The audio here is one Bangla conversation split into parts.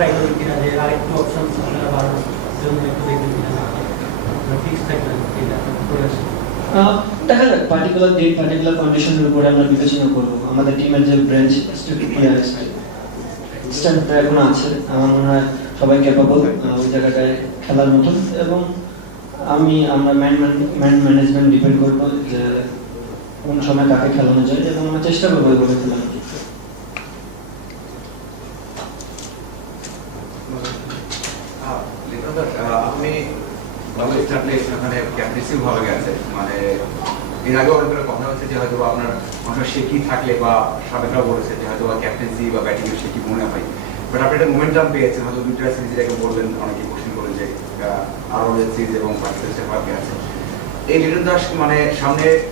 ট্রাই করবেন কিনা যে আরেকটু অপশন আপনারা বাড়ানোর জন্য একটু দেখবেন কিনা ফিক্স থাকবেন এটা করে আসেন দেখা যাক পার্টিকুলার ডেট পার্টিকুলার কন্ডিশনের উপরে আমরা বিবেচনা আমাদের টিমের যে ব্রাঞ্চ এখন আছে আমার মনে হয় সবাই ক্যাপাবল ওই জায়গাটায় খেলার মতন। এবং আমি, আমরা ম্যান ম্যান ম্যানেজমেন্ট ডিপেন্ড করব যে কোন সময় কাকে খেলানো যায় এবং আমরা চেষ্টা করব খেলানোর আহ, লিটন দা, আহ, মানে একটা এই লিটন দাস মানে সামনে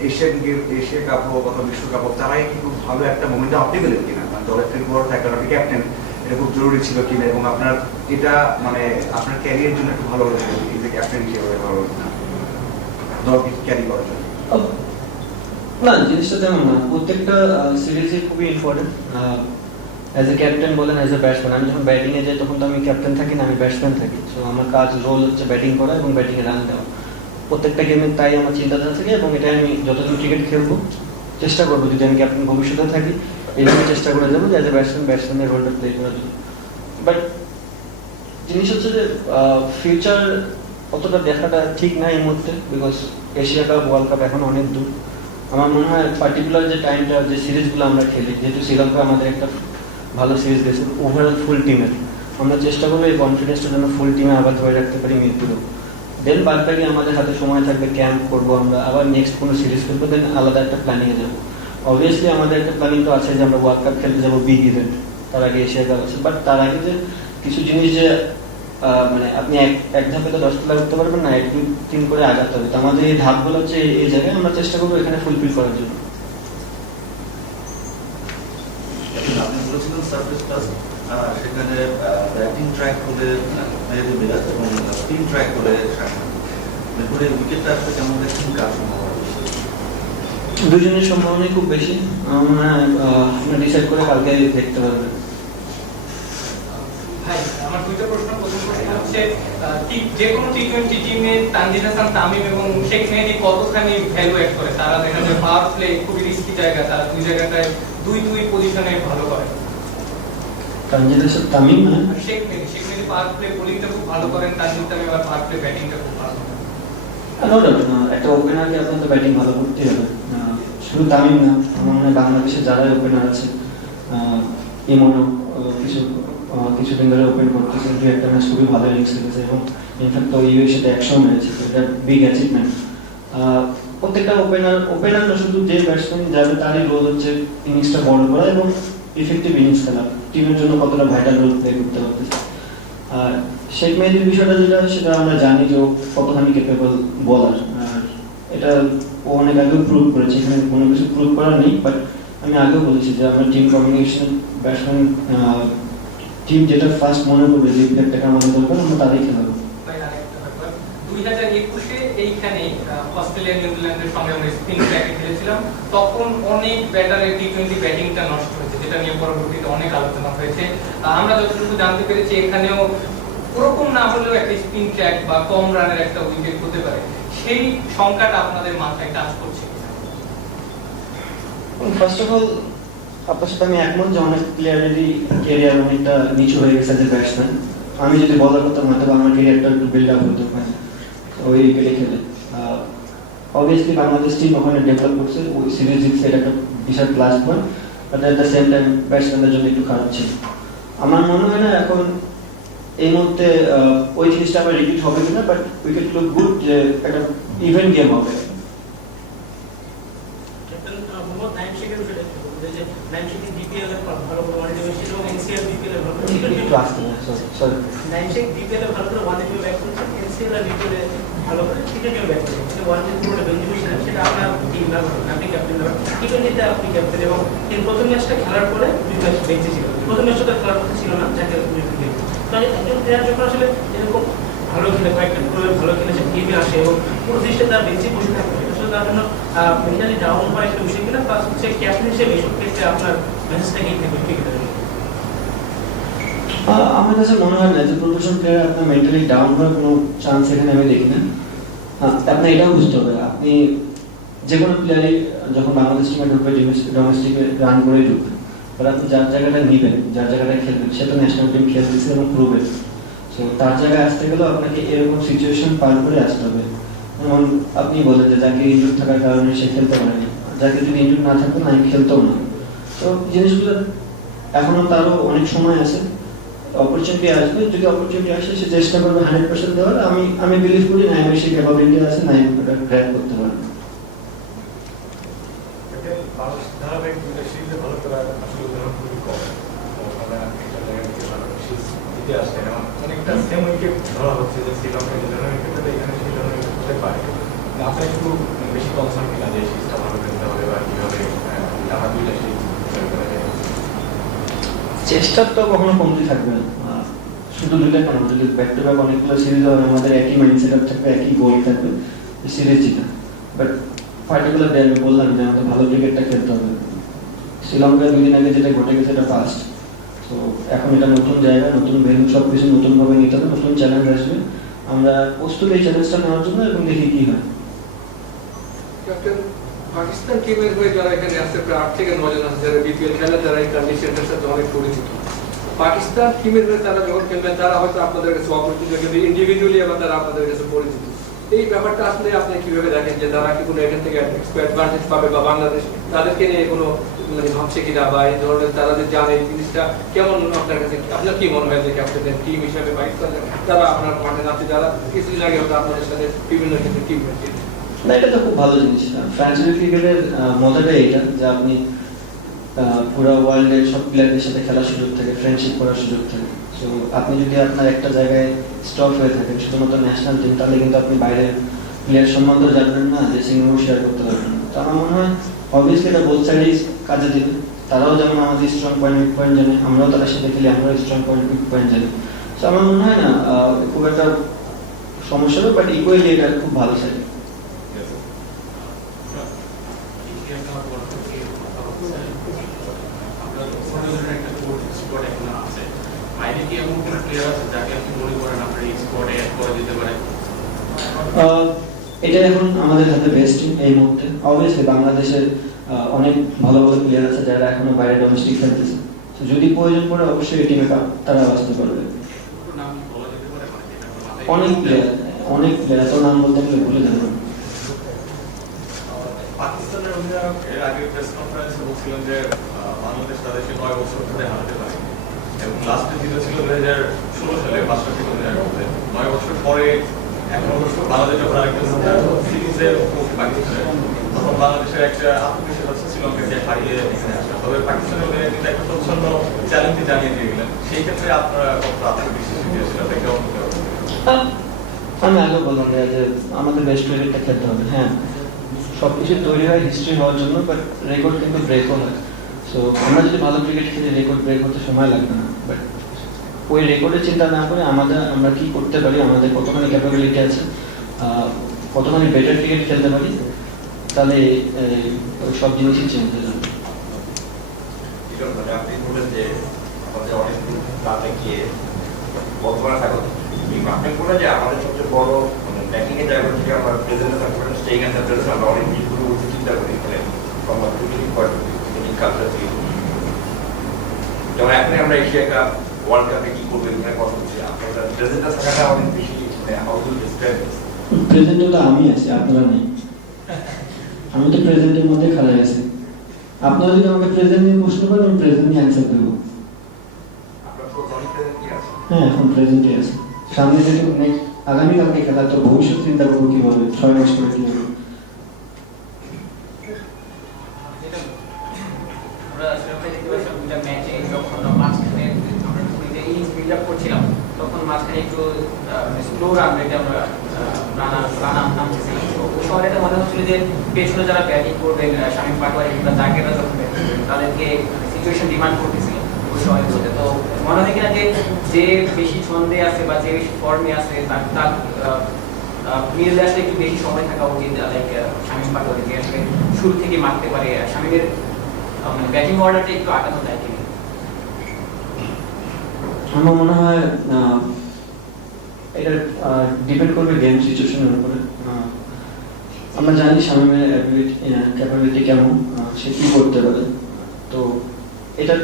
এশিয়ান এশিয়া কাপ হোক অথবা বিশ্বকাপ হোক, তারাই কি খুব ভালো একটা মোমেন্টাম আপনি পেলেন কিনা? মানে দলের থেকে বড় আপনি ক্যাপ্টেন এটা খুব জরুরি ছিল কিনা এবং আপনার এটা মানে আপনার ক্যারিয়ারের জন্য একটু ভালো হয়েছে হিসেবে ভালো হয়েছে ক্যারি করার জন্য? না, জিনিসটা প্রত্যেকটা সিরিজে খুবই ইম্পর্টেন্ট অ্যাজ এ ক্যাপ্টেন বলেন অ্যাজ এ ব্যাটসম্যান আমি যখন ব্যাটিং এ যাই, তখন তো আমি ক্যাপ্টেন থাকি না, আমি ব্যাটসম্যান থাকি। সো আমার কাজ রোল হচ্ছে ব্যাটিং করা এবং ব্যাটিং এ রান দেওয়া। প্রত্যেকটা গেমে তাই আমার চিন্তাধারা থাকে এবং এটা আমি যতদিন ক্রিকেট খেলব, চেষ্টা করব যদি আমি ক্যাপ্টেন ভবিষ্যতে থাকি। এইভাবে চেষ্টা করে যাব যে অ্যাজ এ ব্যাটসম্যান ব্যাটসম্যানের রোলটা প্লে করার জন্য। বাট জিনিস হচ্ছে যে ফিউচার অতটা দেখাটা ঠিক না এই মুহূর্তে because Asia cup world cup এখন অনেক দূর। আমার মনে হয় পার্টিকুলার যে টাইমটা যে সিরিজগুলো আমরা খেলি, যেহেতু শ্রীলঙ্কা আমাদের একটা ভালো সিরিজ গেছে ওভারঅল ফুল টিমের আমরা চেষ্টা করব এই কনফিডেন্সটা যেন ফুল টিমে আবার ধরে রাখতে পারি মৃত্যুরও দেন বাদ আমাদের হাতে সময় থাকবে ক্যাম্প করব আমরা, আবার নেক্সট কোনো সিরিজ খেলব দেন আলাদা একটা প্ল্যানিংয়ে যাব। অবভিয়াসলি আমাদের একটা প্ল্যানিং তো আছে যে আমরা ওয়ার্ল্ড কাপ খেলতে যাব বিগ ইভেন্ট তার আগে এশিয়া কাপ আছে। বাট তার আগে যে কিছু জিনিস যে মানে আপনি এক ধাপে তো দশ তলা করতে পারবেন না, এক দুই, তিন করে আগাতে হবে। তো আমাদের এই ধাপগুলো হচ্ছে এই- জায়গায় আমরা চেষ্টা করব এখানে ফুলফিল করার জন্য। সেখানে ব্যাটিং ট্র্যাক করে মেহেদি মিরাজ এবং ট্র্যাক করে উইকেটটা আসলে কেমন? দুজনের সম্ভাবনাই খুব বেশি। আমার হয় ডিসাইড করে কালকে দেখতে পারবেন। আমার দুইটা প্রশ্ন প্রথম প্রশ্ন হচ্ছে যে কোনো টি টোয়েন্টি টিমে তানজিদ হাসান তামিম এবং শেখ মেহেদি কতখানি ভ্যালু অ্যাড করে? তারা দেখা যায় পাওয়ার প্লে খুবই রিস্কি জায়গা তারা দুই জায়গাটায় দুই দুই পজিশনে ভালো করে। তানজিদ হাসান তামিম মানে শেখ মেহেদি শেখ মেহেদি পাওয়ার প্লে বোলিংটা খুব ভালো করেন তানজিদ তামিম আবার পাওয়ার প্লে ব্যাটিংটা খুব ভালো করেন। একটা ওপেনারকে আপনার তো ব্যাটিং ভালো করতেই হবে। শুধু তামিম না আমার মনে হয় বাংলাদেশে যারা ওপেনার আছে আহ, ইমনও কিছু কিছুদিন ধরে ওপেন করতেছে দু একটা ম্যাচ খুবই ভালো ইনিংস খেলেছে এবং ইনফ্যাক্ট তো ইউএর সাথে একশো মেরেছে এটা বিগ অ্যাচিভমেন্ট প্রত্যেকটা ওপেনার ওপেনার না শুধু যে ব্যাটসম্যান যাবে তারই রোল হচ্ছে ইনিংসটা বড় করা এবং ইফেক্টিভ ইনিংস খেলা। টিমের জন্য কতটা ভাইটাল রোল প্লে করতে পারতেছে। আর শেখ মেহেদির বিষয়টা যেটা সেটা আমরা জানি যে কতখানি কেপেবল বলার আর এটা ও অনেক আগেও প্রুভ করেছে, এখানে কোনো কিছু প্রুভ করার নেই বাট আমি আগেও বলেছি যে আমরা টিম কমিউনিকেশন ব্যাটসম্যান টিম যেটা ফার্স্ট মনে করবে যে প্লেয়ারটাকে আমাদের দরকার, আমরা তাদেরই খেলাবো এইখানে খেলেছিলাম, তখন অনেক টি নষ্ট হয়েছে, যেটা নিয়ে অনেক আলোচনা হয়েছে। আমরা যতটুকু জানতে পেরেছি, এখানেও ওরকম না হলেও একটা স্পিন ট্র্যাক বা কম রানের একটা উইকেট হতে পারে। সেই সংখ্যাটা আপনাদের মাথায় কাজ করছে ফার্স্ট অফ অল আপনার সাথে আমি একমত যে অনেক প্লেয়ারেরই কেরিয়ার অনেকটা নিচু হয়ে গেছে যে ব্যাটসম্যান আমি যদি বলার করতাম হয়তো আমার কেরিয়ারটা একটু বিল্ড আপ হতো ওই খেলে। অবভিয়াসলি বাংলাদেশ টিম ওখানে ডেভেলপ করছে। ওই সিরিজ জিতছে এটা একটা বিশাল plus point but at the same time ব্যাটসম্যানদের জন্য একটু খারাপ ছিল। আমার মনে হয় না এখন এই মুহূর্তে ওই জিনিসটা আবার রিপিট হবে কিনা বাট উইকেট লুক গুড যে একটা ইভেন্ট গেম হবে। ভালো করে ভালো করে আমার কাছে মনে হয় না যে প্রফেশনাল প্লেয়ার আপনার মেন্টালি ডাউন হওয়ার কোনো চান্স এখানে আমি দেখি না। আহ, আপনার এটাও বুঝতে হবে। আপনি যে কোনো প্লেয়ারই যখন বাংলাদেশ টিমে ঢুকবে ডোমেস্টিকে রান করে ঢুকবে এবার আপনি যার জায়গাটা নিবেন যার জায়গাটা খেলবেন সে তো ন্যাশনাল টিম খেলতেছে এবং প্রুভেন সো তার জায়গায় আসতে গেলেও আপনাকে এরকম সিচুয়েশন পার করে আসতে হবে। যেমন আপনি বলেন যে যাকে ইনজুর থাকার কারণে সে খেলতে পারেনি যাকে যদি ইনজুর না থাকতো না আমি খেলতেও না। তো জিনিসগুলো এখনও তারও অনেক সময় আছে। অপরচুনিটি আসবে, যদি অপরচুনিটি আসে, সে চেষ্টা করবে হান্ড্রেড পার্সেন্ট দেওয়ার। আমি আমি বিলিভ করি নাইমের সেই ক্যাপাবিলিটি আছে নাইম ওটা ক্র্যাক করতে পারবে। আপনার একটু বেশি কনসার্ন কিনা যে সিরিজটা ভালো খেলতে হবে বা কীভাবে চেষ্টার তো কখনো কমতি থাকবে না। শুধু দুইটা কেন? যদি ব্যাক টু ব্যাক অনেকগুলো সিরিজ হবে আমাদের একই মাইন্ডসেট থাকবে একই গোল থাকবে সিরিজ জিতা বাট পার্টিকুলার ডে আমি বললাম যে আমাদের ভালো ক্রিকেটটা খেলতে হবে। শ্রীলঙ্কায় দুদিন আগে যেটা ঘটে গেছে এটা ফার্স্ট তো এখন এটা নতুন জায়গা নতুন ভেন্যু সব কিছু নতুনভাবে নিতে হবে নতুন চ্যালেঞ্জ আসবে। আমরা প্রস্তুত এই চ্যালেঞ্জটা নেওয়ার জন্য এবং দেখি কি হয়। ক্যাপ্টেন পাকিস্তান টিমের হয়ে যারা এখানে আসছে প্রায় আট থেকে নজন আছে যারা বিপিএল খেলে যারা এই কন্ডিশনটার সাথে অনেক পরিচিত। পাকিস্তান টিমের হয়ে তারা যখন খেলবেন তারা হয়তো আপনাদের কাছে অপরিচিত কিন্তু ইন্ডিভিজুয়ালি আবার তারা আপনাদের কাছে পরিচিত। এই ব্যাপারটা আসলে আপনি কীভাবে দেখেন যে তারা কি কোনো এখান থেকে অ্যাডভান্টেজ পাবে বা বাংলাদেশ, তাদেরকে নিয়ে কোনো মানে ভাবছে কিনা বা এই ধরনের তারা যে জানে এই জিনিসটা, কেমন আপনার কাছে, আপনার কি মনে হয় যে ক্যাপ্টেনের টিম হিসাবে পাকিস্তান তারা আপনার মাঠে নামছে যারা, কিছুদিন আগে হয়তো আপনাদের সাথে বিভিন্ন ক্ষেত্রে টিম হয়েছে না, এটা তো খুব ভালো জিনিস। ফ্র্যাঞ্চাইজি ক্রিকেটের মজাটাই এটা যে আপনি পুরো ওয়ার্ল্ডের সব প্লেয়ারদের সাথে খেলার সুযোগ থাকে ফ্রেন্ডশিপ করার সুযোগ থাকে। সো আপনি যদি আপনার একটা জায়গায় স্টপ হয়ে থাকেন শুধুমাত্র ন্যাশনাল টিম তাহলে কিন্তু আপনি বাইরের প্লেয়ার সম্বন্ধে জানবেন না, যে সিনেমাও শেয়ার করতে পারবেন না। তো আমার মনে হয় অবভিয়াসলি এটা বোথ সাইডেই কাজে দিবে। তারাও যেমন আমাদের স্ট্রং পয়েন্ট উইক পয়েন্ট জানে, আমরাও তাদের সাথে খেলি, আমরাও স্ট্রং পয়েন্ট উইক পয়েন্ট জানি। তো আমার মনে হয় না খুব একটা সমস্যা বাট ইকুয়ালি এটা খুব ভালো সাইড বাইরে কি এমন কোনো প্লেয়ার আছে যাকে আপনি মনে করেন আপনার এই স্কোয়াডে অ্যাড করা যেতে পারে? এটা এখন আমাদের হাতে বেস্ট এই মুহূর্তে। অবভিয়াসলি বাংলাদেশের আহ, অনেক ভালো ভালো প্লেয়ার আছে যারা এখনও বাইরে ডোমেস্টিক খেলতেছে। যদি প্রয়োজন পড়ে অবশ্যই এই টিমে তারা আসতে পারবে অনেক প্লেয়ার অনেক প্লেয়ার এত নাম বলতে গেলে ভুলে যাবে। পাকিস্তানের অধিনায়ক এর আগে প্রেস কনফারেন্সে বলছিলেন যে বাংলাদেশ তাদেরকে নয় বছর ধরে হারাতে পারে। এবং লাস্টে জিতেছিল দুই হাজার ষোলো সালে, পাঁচটা থেকে নয়। বছর পরে এখন অবশ্য বাংলাদেশ যখন আরেকটা সিরিজে পাকিস্তানের তখন বাংলাদেশের একটা আত্মবিশ্বাস আছে শ্রীলঙ্কাকে হারিয়ে এখানে আসা। তবে পাকিস্তানের অধিনায়ক কিন্তু একটা প্রচ্ছন্ন চ্যালেঞ্জই জানিয়ে দিয়ে গেলেন। সেই ক্ষেত্রে আপনারা কত আত্মবিশ্বাসী দিয়েছিল এটা কেমন আমি আগে বললাম যে আমাদের বেস্ট ক্রিকেটটা খেলতে হবে। হ্যাঁ সব কিছু তৈরি হয় হিস্ট্রি হওয়ার জন্য বাট রেকর্ড কিন্তু ব্রেকও হয়। সো আমরা যদি ভালো ক্রিকেট খেলি রেকর্ড ব্রেক হতে সময় লাগবে না বাট ওই রেকর্ডের চিন্তা না করে আমাদের, আমরা কি করতে পারি, আমাদের কতখানি ক্যাপাবিলিটি আছে কতখানি বেটার ক্রিকেট খেলতে পারি, তাহলে সব জিনিসই চেঞ্জ হয়ে যাবে। মানে আপনি বললেন যে, আমাদের অনেক কাজে গিয়ে বর্তমানে থাকুন আপনি বললেন যে আমাদের সবচেয়ে বড় মানে ব্যাকিং জায়গা থেকে আমরা প্রেজেন্টে থাকতে পারেন স্টেইং অ্যান্ড প্রেজেন্ট আমরা অনেক জিনিসগুলো চিন্তা করি মানে ক্রিকেটিং কালচার থেকে যেমন এখন আমরা এশিয়া কাপ ওয়ার্ল্ড কাপে কি করব এখানে কথা হচ্ছে আপনার প্রেজেন্টে থাকাটা অনেক বেশি হাউ টু ডিসক্রাইব প্রেজেন্টে তো আমি আছি আপনারা নেই। আমি তো প্রেজেন্টের মধ্যে খেলা আছি। আপনারা যদি আমাকে প্রেজেন্ট নিয়ে প্রশ্ন করেন আমি প্রেজেন্ট নিয়ে অ্যান্সার দেবো। হ্যাঁ এখন প্রেজেন্টে আছে। সামনে যদি নেক্সট আগামীকালকে খেলা তো ভবিষ্যৎ চিন্তা করব কীভাবে? ছয় মাস করে কীভাবে? করছিলাম তখন মাঝখানে একটু স্লো রান রেটে আমরা মনে যে ব্যাটিং বেশি ছন্দে আছে বা যে বেশি আছে তার বেশি সময় থাকা উচিত আসলে শুরু থেকে মারতে পারে। শামীমের আহ, মানে ব্যাটিং অর্ডারটা একটু আটানো আমার মনে হয় এটা ডিপেন্ড করবে গেম সিচুয়েশনের উপরে। আমরা জানি শামিমের ক্যাপাবিলিটি কেমন সে কি করতে পারে। তো এটা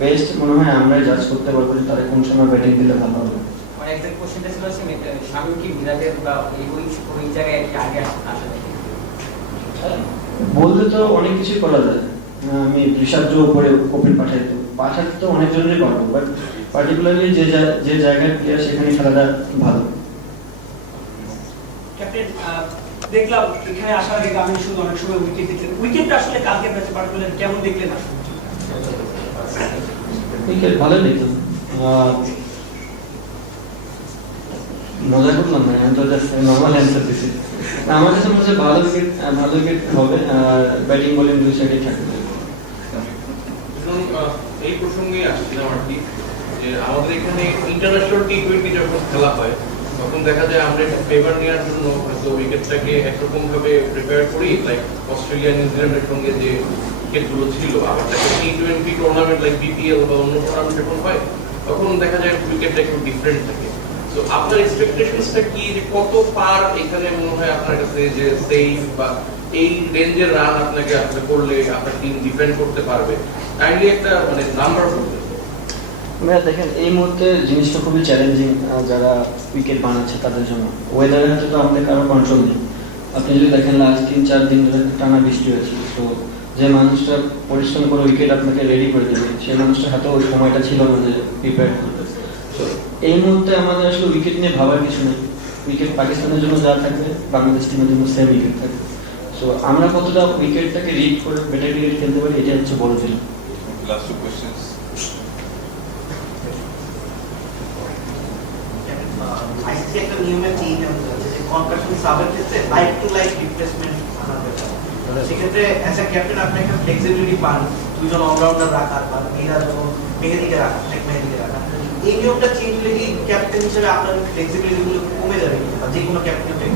বেস্ট মনে হয় আমরা জাজ করতে পারব যে তারা কোন সময় ব্যাটিং দিলে ভালো হবে। আমার কোশ্চেনটা ছিল হচ্ছে স্বামী কি মিরাজের বা ওই ওই জায়গায় আগে আসতে বলতে তো অনেক কিছুই করা যায়। আমি রিসার্চ উপরে কপি পাঠাই তো পাঠাতে তো অনেক জনেরই পারব বাট পার্টিকুলারলি যে যে জায়গায় প্লেয়ার সেখানে খেলাটা ভালো। দেখলাম এখানে আসার আগে আমি শুধু অনেক সময় উইকেট দেখলেন উইকেটটা আসলে কালকে ম্যাচে পার্টিকুলার কেমন দেখলেন আসলে? ভালো দেখলাম। মজা করলাম না আমি তো নর্মাল অ্যান্সার দিছি। আমার কাছে মনে ভালো উইকেট ভালো উইকেট হবে আর ব্যাটিং বোলিং দুই সাইডে থাকবে। এই প্রসঙ্গে আসছিলাম আর কি। আমাদের এখানে ইন্টারন্যাশনাল টি টোয়েন্টি যখন খেলা হয়, তখন দেখা যায় আমরা একটা ফেভার নেওয়ার জন্য হয়তো উইকেটটাকে একরকম ভাবে প্রিপেয়ার করি লাইক অস্ট্রেলিয়া নিউজিল্যান্ডের সঙ্গে যে উইকেটগুলো ছিল, আবার দেখা T twenty tournament like BPL বা অন্য টুর্নামেন্ট যখন হয়, তখন দেখা যায় উইকেটটা একটু ডিফারেন্ট থাকে। তো আপনার এক্সপেকটেশনসটা কি যে কত পার এখানে মনে হয় আপনার কাছে যে সেফ বা এই রেঞ্জের রান আপনাকে করলে আপনার টিম ডিফেন্ড করতে পারবে? কাইন্ডলি একটা মানে নাম্বার আপনারা দেখেন, এই মুহূর্তে জিনিসটা খুবই চ্যালেঞ্জিং যারা উইকেট বানাচ্ছে তাদের জন্য। ওয়েদারের হাতে তো আমাদের কারও কন্ট্রোল নেই। আপনি যদি দেখেন লাস্ট তিন, চার দিন ধরে টানা বৃষ্টি হয়েছে, তো যে মানুষটা পরিশ্রম করে উইকেট আপনাকে রেডি করে দেবে, সেই মানুষটার হাতে ওই সময়টা ছিল না যে প্রিপেয়ার করবে। তো এই মুহূর্তে আমাদের আসলে উইকেট নিয়ে ভাবার কিছু নেই। উইকেট পাকিস্তানের জন্য যা থাকবে, বাংলাদেশ টিমের জন্য সেম উইকেট থাকবে। সো আমরা কতটা উইকেটটাকে রিড করে বেটার ক্রিকেট খেলতে পারি এটা হচ্ছে বড় ছিল একটা নিয়মের চেঞ্জ আনতে হচ্ছে যে কনভার্সন সাবের ক্ষেত্রে লাইফ টু লাইফ রিপ্লেসমেন্ট সেক্ষেত্রে অ্যাজ এ ক্যাপ্টেন আপনি একটা ফ্লেক্সিবিলিটি পান। দুজন অলরাউন্ডার রাখার বা মেয়েরা যখন মেহেদিকে রাখা শেখ মেহেদিকে রাখা এই নিয়মটা চেঞ্জ হলে কি ক্যাপ্টেন হিসেবে আপনার কমে যাবে বা যে কোনো ক্যাপ্টেন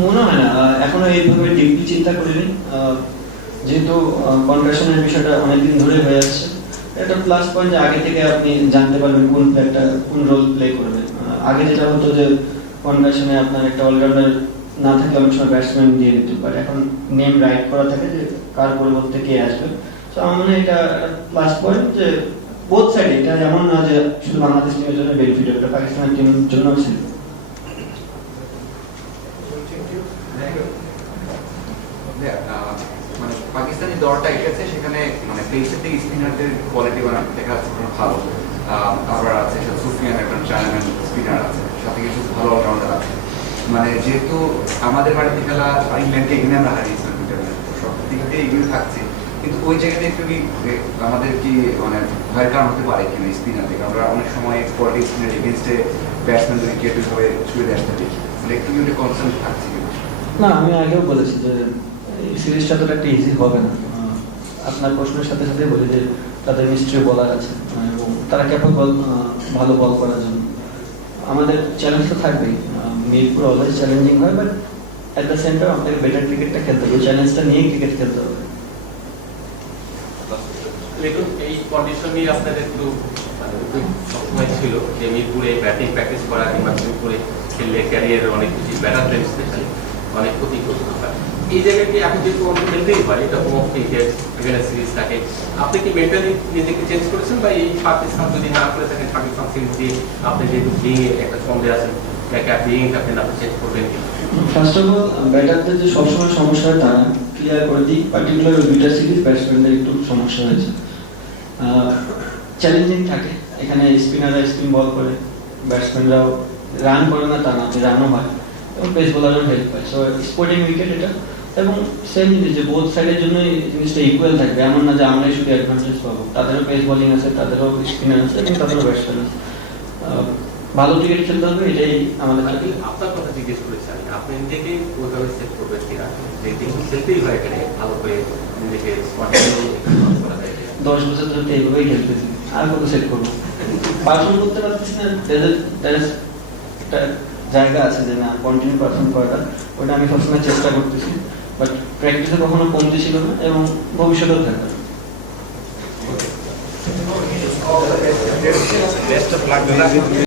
মনে হয় না। এখনও এইভাবে ডিপলি চিন্তা করিনি। যেহেতু কনভার্সনের বিষয়টা অনেকদিন ধরে হয়ে আসছে। একটা প্লাস পয়েন্ট আগে থেকে আপনি জানতে পারবেন কোন প্লেয়ারটা কোন রোল প্লে করবে। আগে যেটা হতো যে কনভার্সনে আপনার একটা অলরাউন্ডার না থাকলে অনেক সময় ব্যাটসম্যান দিয়ে দিতে। পারে এখন নেম রাইট করা থাকে যে, কার পরিবর্তে কে আসবে। তো আমার মনে হয় এটা প্লাস পয়েন্ট যে বোথ সাইডে এটা এমন না যে, শুধু বাংলাদেশ টিমের জন্য বেনিফিট এটা পাকিস্তানের টিমের জন্য ছিল মানে পাকিস্তানি দলটা এসেছে সেখানে মানে স্পিনারদের কোয়ালিটি দেখা যাচ্ছে ভালো আবার আছে সুফিয়ান একজন চায়নাম্যান স্পিনার আছে সাথে কিছু ভালো অলরাউন্ডার আছে। মানে যেহেতু আমাদের বাড়িতে খেলা ইংল্যান্ডকে এগিয়ে আমরা হারিয়েছিলাম সব দিক দিয়ে এগিয়ে থাকছে। কিন্তু ওই জায়গাতে একটু কি আমাদের কি মানে ভয়ের কারণ হতে পারে কিনা স্পিনার থেকে? আমরা অনেক সময় কোয়ালিটি স্পিনার এগেনস্টে ব্যাটসম্যানদের ক্রিয়েটিভ ভাবে ছুড়ে আসতে দেখি। মানে একটু কিন্তু কনসার্ন থাকছে না, আমি আগেও বলেছি যে সিরিজটা তো একটা ইজি হবে না। আপনার প্রশ্নের সাথে সাথে বলি যে তাদের নিশ্চয়ই বলার আছে। এবং তারা ক্যাপেবল ভালো বল করার জন্য। আমাদের চ্যালেঞ্জ তো থাকবেই। মিরপুর অলওয়েজ চ্যালেঞ্জিং হয় but at the same time আমাদের বেটার ক্রিকেটটা খেলতে হবে। চ্যালেঞ্জটা নিয়ে ক্রিকেট খেলতে হবে। এই মানে অনেক ক্ষতি করতে পারে এই জায়গায় কি আপনি যেহেতু অন্য খেলতেই পারে অফ ক্রিকেট এখানে সিরিজ থাকে, আপনি কি মেন্টালি নিজেকে চেঞ্জ করেছেন বা এই পাকিস্তান যদি না করে থাকেন পাকিস্তান সিরিজ দিয়ে আপনি যেহেতু ভেঙে একটা সন্দেহ আছেন ফার্স্ট অফ অল ব্যাটারদের যে সবসময় সমস্যা হয়, তা ক্লিয়ার করে দিই পার্টিকুলার দুইটা সিরিজ ব্যাটসম্যানদের একটু সমস্যা হয়েছে। চ্যালেঞ্জিং থাকে, এখানে স্পিনাররা স্পিন বল করে ব্যাটসম্যানরাও রান করে না, তা না রানও হয়। এবং পেস বোলারও হেল্প পায় সো স্পোর্টিং উইকেট এটা এবং জিনিস যে বোথ সাইডের জন্য জিনিসটা ইকুয়াল থাকবে। এমন না যে আমরাই শুধু অ্যাডভান্টেজ পাবো। তাদেরও পেস বোলিং আছে তাদেরও স্পিনার আছে এবং তাদেরও ব্যাটসম্যান আছে। ভালো ক্রিকেট খেলতে হবে এটাই আমাদের আপনার কথা জিজ্ঞেস করেছি আমি। আপনি নিজেকে ওইভাবে সেট করবেন কিনা? যে খেলতেই হয় এখানে ভালো করে নিজেকে। দশ বছর ধরে তো এইভাবেই খেলতেছি আর কত সেট করব? পারফর্ম করতে পারতেছি না জায়গা আছে যে না কন্টিনিউ পারফর্ম করাটা ওটা আমি সবসময় চেষ্টা করতেছি। বাট প্র্যাকটিসে কখনো কমতি ছিল না এবং ভবিষ্যতেও থাকবে। Best of luck